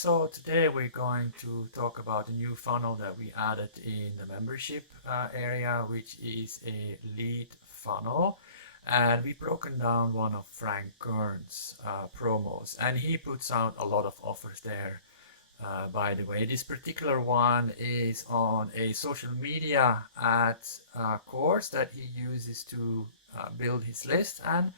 so today we're going to talk about a new funnel that we added in the membership area, which is a lead funnel. And we've broken down one of Frank Kern's promos, and he puts out a lot of offers there. By the way, this particular one is on a social media ads course that he uses to build his list and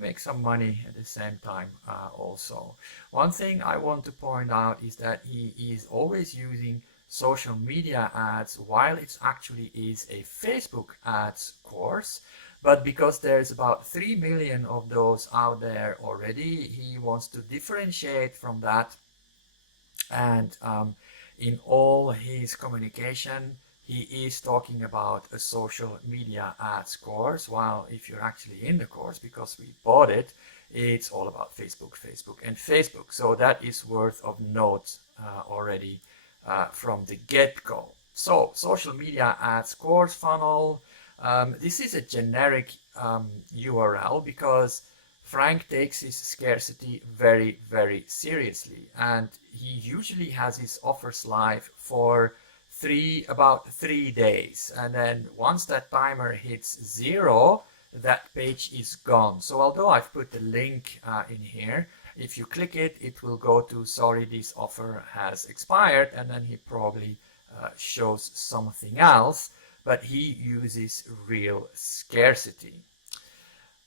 make some money at the same time also. One thing I want to point out is that he is always using social media ads while it actually is a Facebook ads course. But because there's about 3 million of those out there already, he wants to differentiate from that. And in all his communication, he is talking about a social media ads course, while if you're actually in the course, because we bought it, it's all about Facebook, Facebook, and Facebook. So that is worth of note already from the get-go. So social media ads course funnel. This is a generic URL because Frank takes his scarcity very, very seriously, and he usually has his offers live for about 3 days, and then once that timer hits 0, that page is gone. So although I've put the link in here, if you click it, it will go to sorry, this offer has expired, and then he probably shows something else, but he uses real scarcity.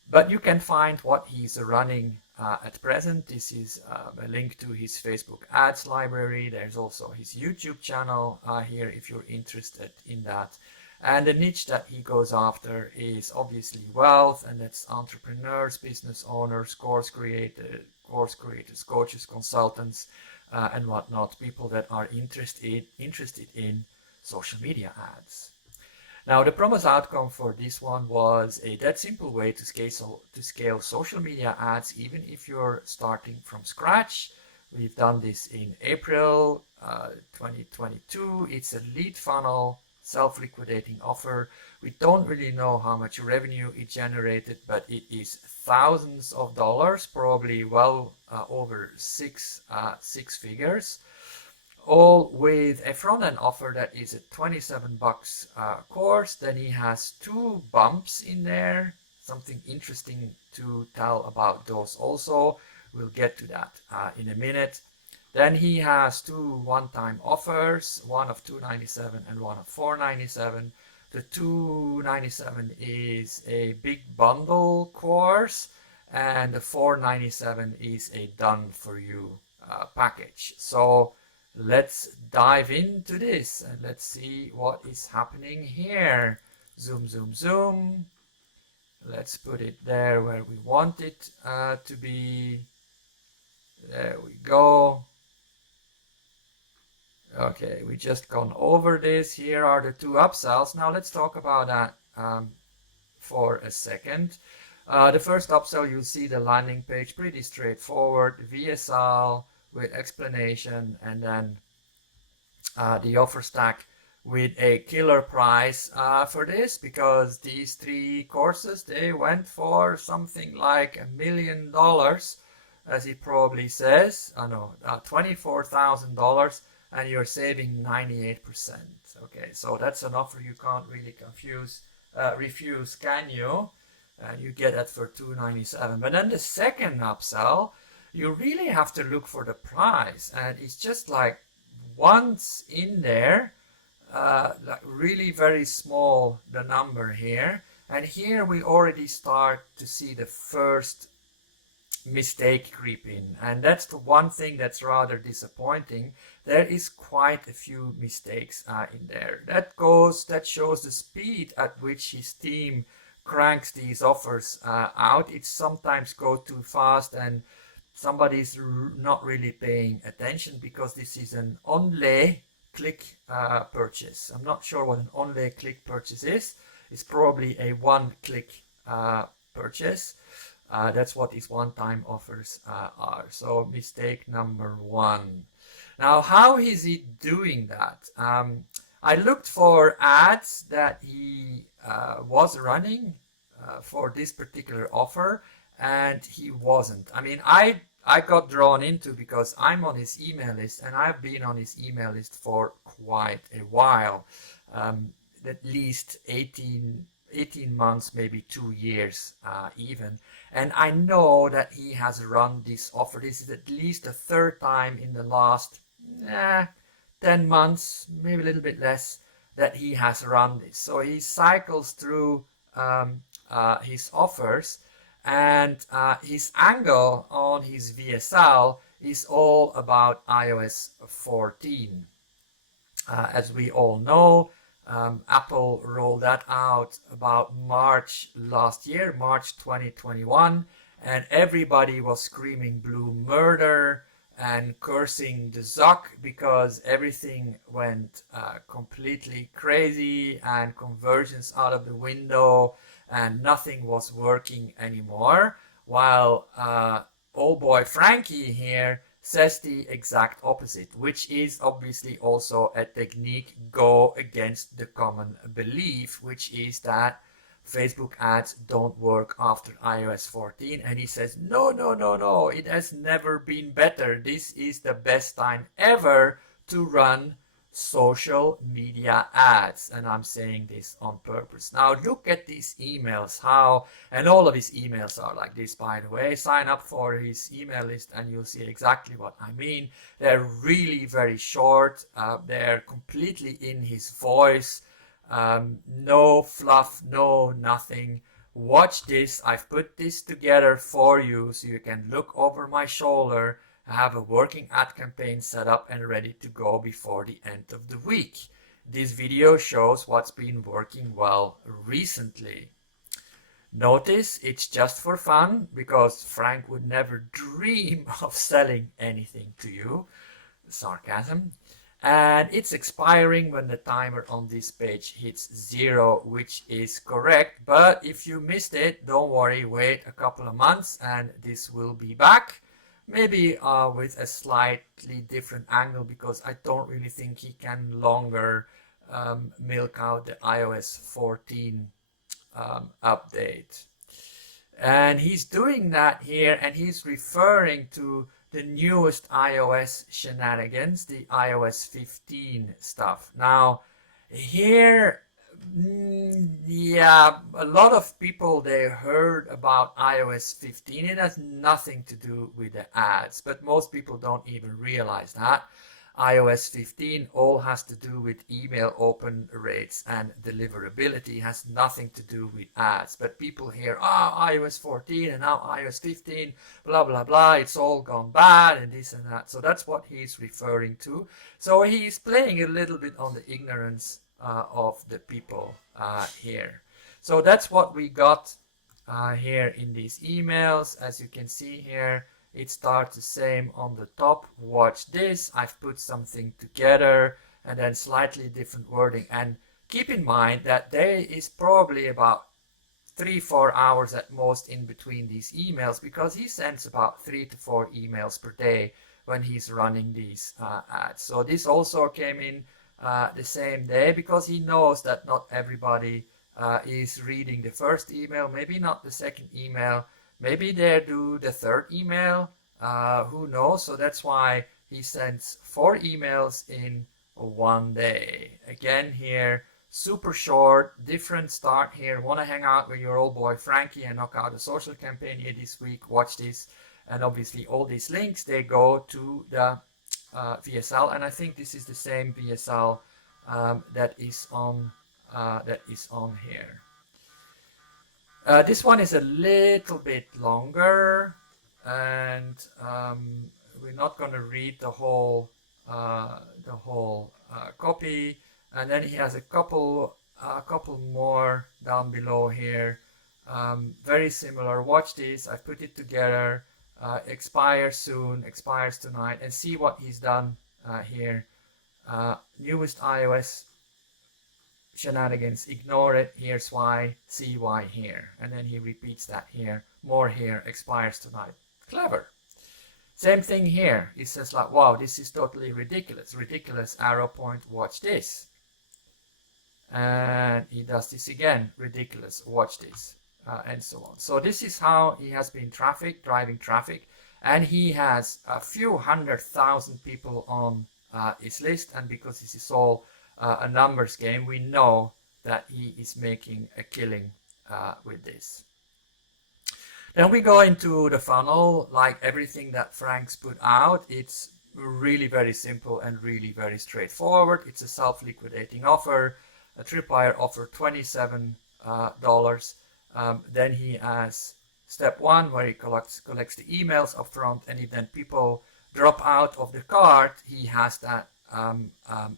But you can find what he's running at present. This is a link to his Facebook ads library. There's also his YouTube channel here if you're interested in that. And the niche that he goes after is obviously wealth, and that's entrepreneurs, business owners, course creators, coaches, consultants, and whatnot, people that are interested in social media ads. Now, the promised outcome for this one was a dead simple way to scale social media ads, even if you're starting from scratch. We've done this in April 2022. It's a lead funnel, self-liquidating offer. We don't really know how much revenue it generated, but it is thousands of dollars, probably well over six figures. All with a front-end offer that is a $27 course. Then he has 2 bumps in there, something interesting to tell about those also. We'll get to that in a minute. Then he has 2 one-time offers, one of $297 and one of $497. The $297 is a big bundle course, and the $497 is a done-for-you package. So let's dive into this and let's see what is happening here. Zoom, zoom, zoom. Let's put it there where we want it to be. There we go. Okay, we just gone over this. Here are the 2 upsells. Now let's talk about that for a second. The first upsell, you'll see the landing page, pretty straightforward. VSL with explanation, and then the offer stack with a killer price for this, because these 3 courses, they went for something like $1 million, as he probably says. $24,000, and you're saving 98%. Okay, so that's an offer you can't really refuse, can you? And you get that for $297. But then the second upsell, you really have to look for the price, and it's just like once in there, like really very small, the number here. And here we already start to see the first mistake creep in, and that's the one thing that's rather disappointing. There is quite a few mistakes in there. That shows the speed at which his team cranks these offers out. It sometimes goes too fast, and somebody's not really paying attention, because this is an only click purchase. I'm not sure what an only click purchase is. It's probably a one-click purchase. That's what these one-time offers are. So mistake number 1. Now, how is he doing that? I looked for ads that he was running for this particular offer, and he wasn't. I mean, I I got drawn into because I'm on his email list, and I've been on his email list for quite a while, um, at least 18 months, maybe 2 years even. And I know that he has run this offer. This is at least the third time in the last 10 months, maybe a little bit less, that he has run this. So he cycles through his offers, and his angle on his VSL is all about iOS 14. As we all know, Apple rolled that out about March last year, March 2021, and everybody was screaming blue murder and cursing the Zuck because everything went completely crazy and conversions out of the window and nothing was working anymore. While old boy Frankie here says the exact opposite, which is obviously also a technique go against the common belief, which is that Facebook ads don't work after iOS 14. And he says, no, no, no, no, it has never been better. This is the best time ever to run social media ads. And I'm saying this on purpose. Now look at these emails, how, and all of his emails are like this, by the way. Sign up for his email list and you'll see exactly what I mean. They're really very short. They're completely in his voice. No fluff, no nothing. Watch this. I've put this together for you so you can look over my shoulder. I have a working ad campaign set up and ready to go before the end of the week. This video shows what's been working well recently. Notice it's just for fun because Frank would never dream of selling anything to you. Sarcasm. And it's expiring when the timer on this page hits 0, which is correct. But if you missed it, don't worry, wait a couple of months and this will be back. Maybe with a slightly different angle because I don't really think he can longer milk out the iOS 14 update. And he's doing that here, and he's referring to the newest iOS shenanigans, the iOS 15 stuff. Now, here, yeah, a lot of people, they heard about iOS 15. It has nothing to do with the ads, but most people don't even realize that. iOS 15 all has to do with email open rates and deliverability, has nothing to do with ads. But people hear, iOS 14 and now iOS 15, blah, blah, blah, it's all gone bad and this and that. So that's what he's referring to. So he's playing a little bit on the ignorance of the people here. So that's what we got here in these emails. As you can see here, it starts the same on the top. Watch this. I've put something together and then slightly different wording. And keep in mind that there is probably about 3-4 hours at most in between these emails because he sends about 3 to 4 emails per day when he's running these ads. So this also came in the same day because he knows that not everybody is reading the first email, maybe not the second email. Maybe they do the third email, who knows? So that's why he sends 4 emails in one day. Again here, super short, different start here. Want to hang out with your old boy Frankie and knock out a social campaign here this week? Watch this. And obviously all these links, they go to the VSL. And I think this is the same VSL that is on here. This one is a little bit longer, and we're not going to read the whole copy. And then he has a couple more down below here, very similar. Watch this. I put it together. Expires soon, expires tonight, and see what he's done here. Newest iOS shenanigans, ignore it, here's why, see why here. And then he repeats that here, more here, expires tonight. Clever. Same thing here. He says like, wow, this is totally ridiculous. Ridiculous, arrow point, watch this. And he does this again, ridiculous, watch this, and so on. So this is how he has been driving traffic. and he has a few 100,000 people on his list, and because this is all a numbers game, we know that he is making a killing with this. Then we go into the funnel. Like everything that Frank's put out, it's really very simple and really very straightforward. It's a self-liquidating offer, a tripwire offer, $27. Then he has step one, where he collects the emails up front, and if then people drop out of the cart, he has that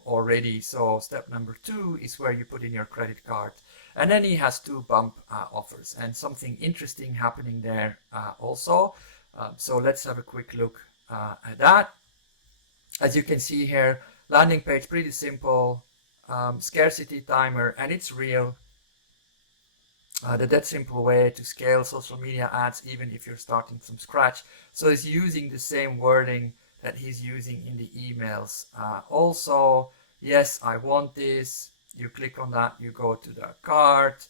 already. So step number two is where you put in your credit card, and then he has two bump offers and something interesting happening there also. So let's have a quick look at that. As you can see here, landing page pretty simple, scarcity timer, and it's real. The dead simple way to scale social media ads, even if you're starting from scratch. So he's using the same wording that he's using in the emails. Also, yes, I want this. You click on that, you go to the cart.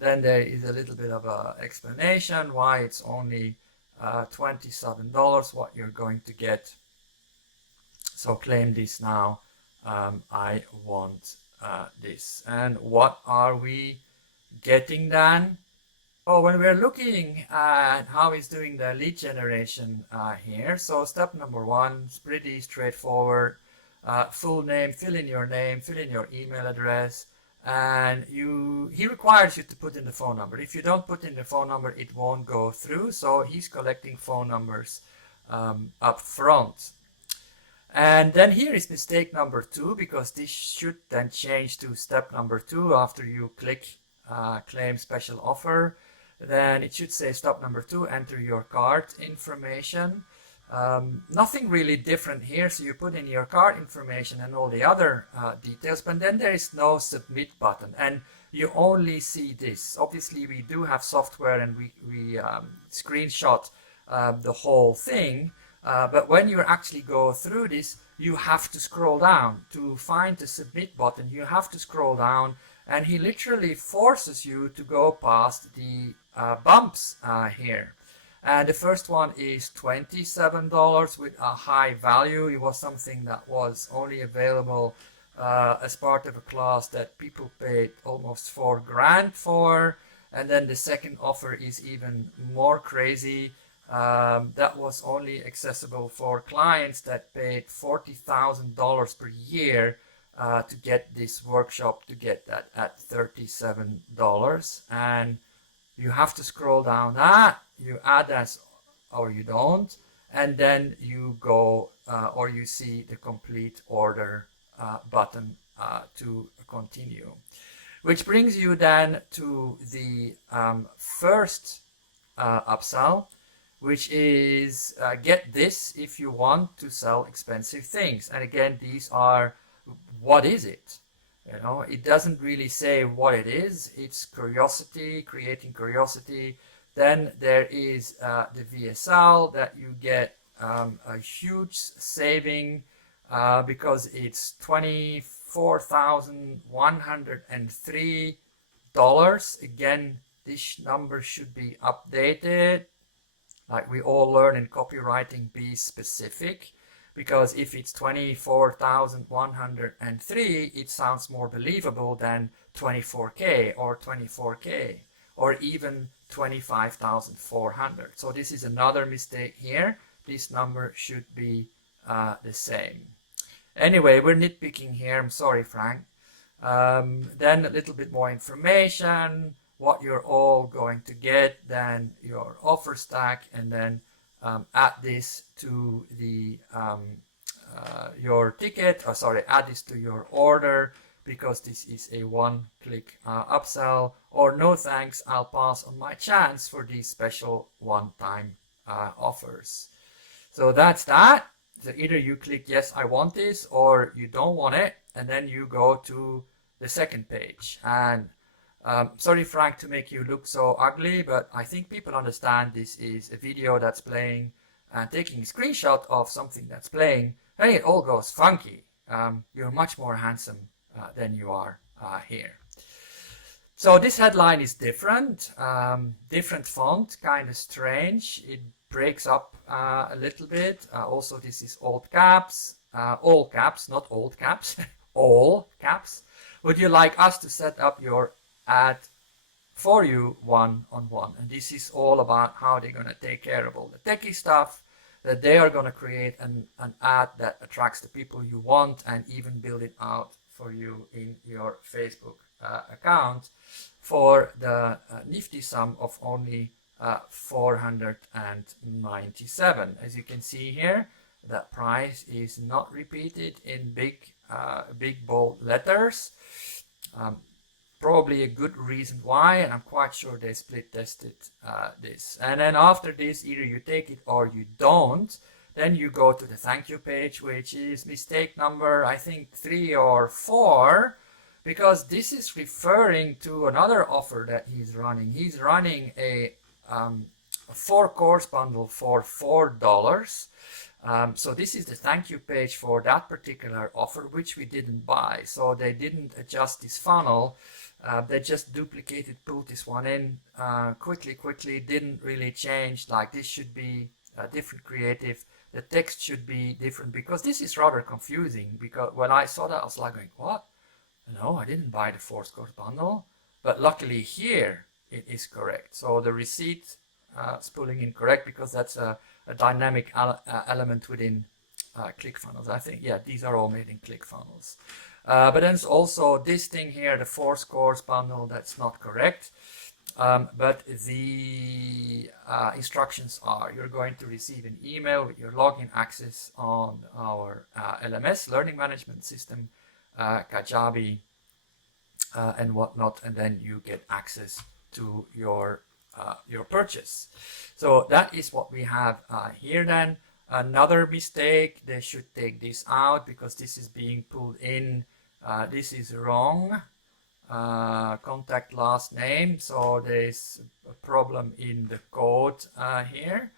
Then there is a little bit of an explanation why it's only $27 what you're going to get. So claim this now. I want this. And what are we getting then? Oh, when we're looking at how he's doing the lead generation here, so step number one is pretty straightforward. Full name, fill in your name, fill in your email address, and he requires you to put in the phone number. If you don't put in the phone number, it won't go through. So he's collecting phone numbers up front. And then here is mistake number two, because this should then change to step number two after you click claim special offer. Then it should say step number two, enter your card information. Nothing really different here. So you put in your card information and all the other details, but then there is no submit button, and you only see this. Obviously, we do have software, and we screenshot the whole thing. But when you actually go through this, you have to scroll down to find the submit button. You have to scroll down, and he literally forces you to go past the bumps here. And the first one is $27 with a high value. It was something that was only available as part of a class that people paid almost $4,000 for. And then the second offer is even more crazy. That was only accessible for clients that paid $40,000 per year to get this workshop, to get that at $37. And you have to scroll down that, you add as, or you don't, and then you go or you see the complete order button to continue. Which brings you then to the first upsell, which is get this if you want to sell expensive things. And again, these are, what is it? You know, it doesn't really say what it is. It's curiosity, creating curiosity. Then there is the VSL that you get a huge saving because it's $24,103. Again, this number should be updated. Like we all learn in copywriting, be specific. Because if it's 24,103, it sounds more believable than 24K or 24K or even 25,400. So this is another mistake here. This number should be the same. Anyway, we're nitpicking here. I'm sorry, Frank. Then a little bit more information, what you're all going to get, then your offer stack, and then add this to the your ticket, or sorry, add this to your order, because this is a one-click upsell, or no thanks, I'll pass on my chance for these special one-time offers. So that's that. So either you click yes, I want this, or you don't want it, and then you go to the second page. And sorry, Frank, to make you look so ugly, but I think people understand this is a video that's playing and taking a screenshot of something that's playing, and it all goes funky. You're much more handsome than you are here. So this headline is different, different font, kind of strange. It breaks up a little bit. Also, this is old caps, all caps, not old caps, all caps. Would you like us to set up your ad for you one-on-one? And this is all about how they're going to take care of all the techie stuff, that they are going to create an ad that attracts the people you want and even build it out for you in your Facebook account for the nifty sum of only 497. As you can see here, that price is not repeated in big bold letters. Probably a good reason why, and I'm quite sure they split tested this. And then after this, either you take it or you don't. Then you go to the thank you page, which is mistake number, I think, 3 or 4, because this is referring to another offer that he's running. He's running a 4-course bundle for $4. So this is the thank you page for that particular offer, which we didn't buy. So they didn't adjust this funnel. They just duplicated, pulled this one in quickly, didn't really change. Like, this should be a different creative. The text should be different, because this is rather confusing. Because when I saw that, I was like going, what? No, I didn't buy the 4-course bundle. But luckily here it is correct. So the receipt is pulling in correct, because that's a dynamic element within ClickFunnels. I think, yeah, these are all made in ClickFunnels. But then there's also this thing here, the 4-course bundle, that's not correct. But the instructions are, you're going to receive an email with your login access on our LMS, Learning Management System, Kajabi, and whatnot, and then you get access to your purchase. So that is what we have here then. Another mistake, they should take this out, because this is being pulled in. This is wrong. Contact last name, so there's a problem in the code here.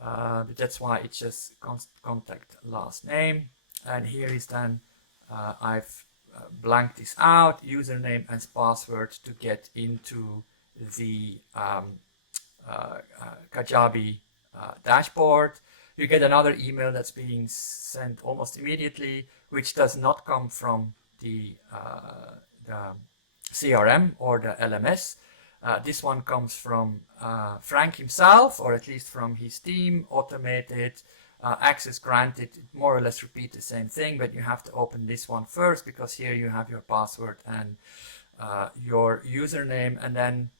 But that's why it's just contact last name. And here is then, I've blanked this out, username and password to get into the Kajabi dashboard. You get another email that's being sent almost immediately, which does not come from the CRM or the LMS. This one comes from Frank himself, or at least from his team, automated, access granted, more or less repeat the same thing, but you have to open this one first, because here you have your password and your username, and then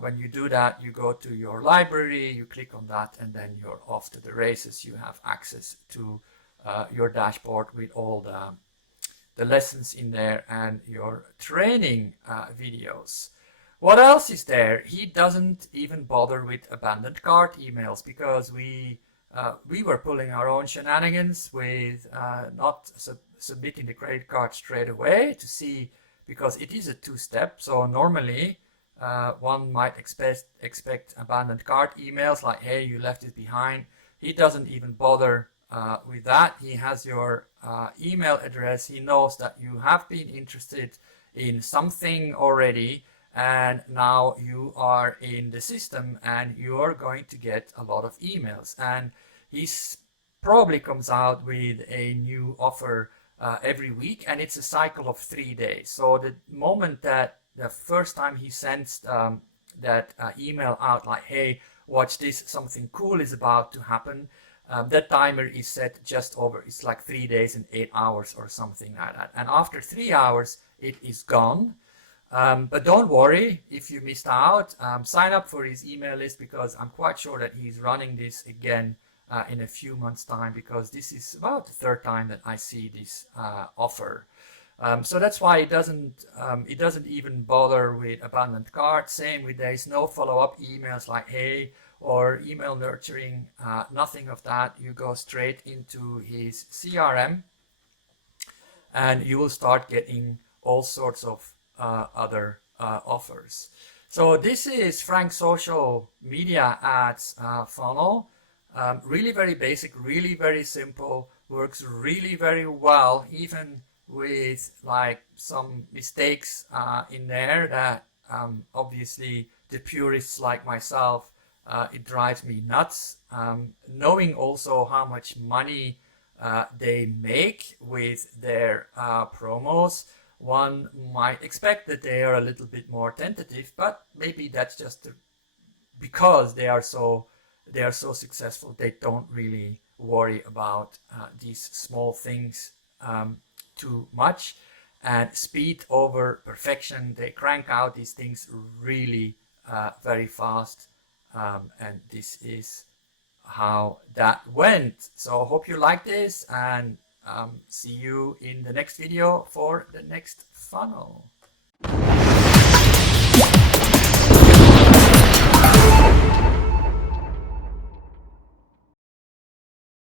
when you do that, you go to your library, you click on that, and then you're off to the races. You have access to your dashboard with all the lessons in there and your training videos. What else is there? He doesn't even bother with abandoned cart emails, because we were pulling our own shenanigans with not submitting the credit card straight away to see, because it is a 2-step. So normally one might expect abandoned cart emails like, hey, you left it behind. He doesn't even bother with that. He has your email address. He knows that you have been interested in something already, and now you are in the system and you are going to get a lot of emails. And he probably comes out with a new offer every week, and it's a cycle of 3 days. So the moment that the first time he sends that email out like, hey, watch this, something cool is about to happen, that timer is set just over, it's like 3 days and 8 hours or something like that. And after 3 hours, it is gone. But don't worry if you missed out. Sign up for his email list, because I'm quite sure that he's running this again in a few months' time, because this is about the 3rd time that I see this offer. So that's why it doesn't even bother with abandoned cart. Same with, there is no follow-up emails like, hey, or email nurturing, nothing of that. You go straight into his CRM and you will start getting all sorts of other offers. So this is Frank's social media ads funnel. Really very basic, really very simple, works really very well, even with like some mistakes in there that obviously the purists like myself it drives me nuts. Knowing also how much money they make with their promos, one might expect that they are a little bit more tentative, but maybe that's just because they are so successful. They don't really worry about these small things too much, and speed over perfection. They crank out these things really very fast, and this is how that went. So hope you like this, and see you in the next video for the next funnel.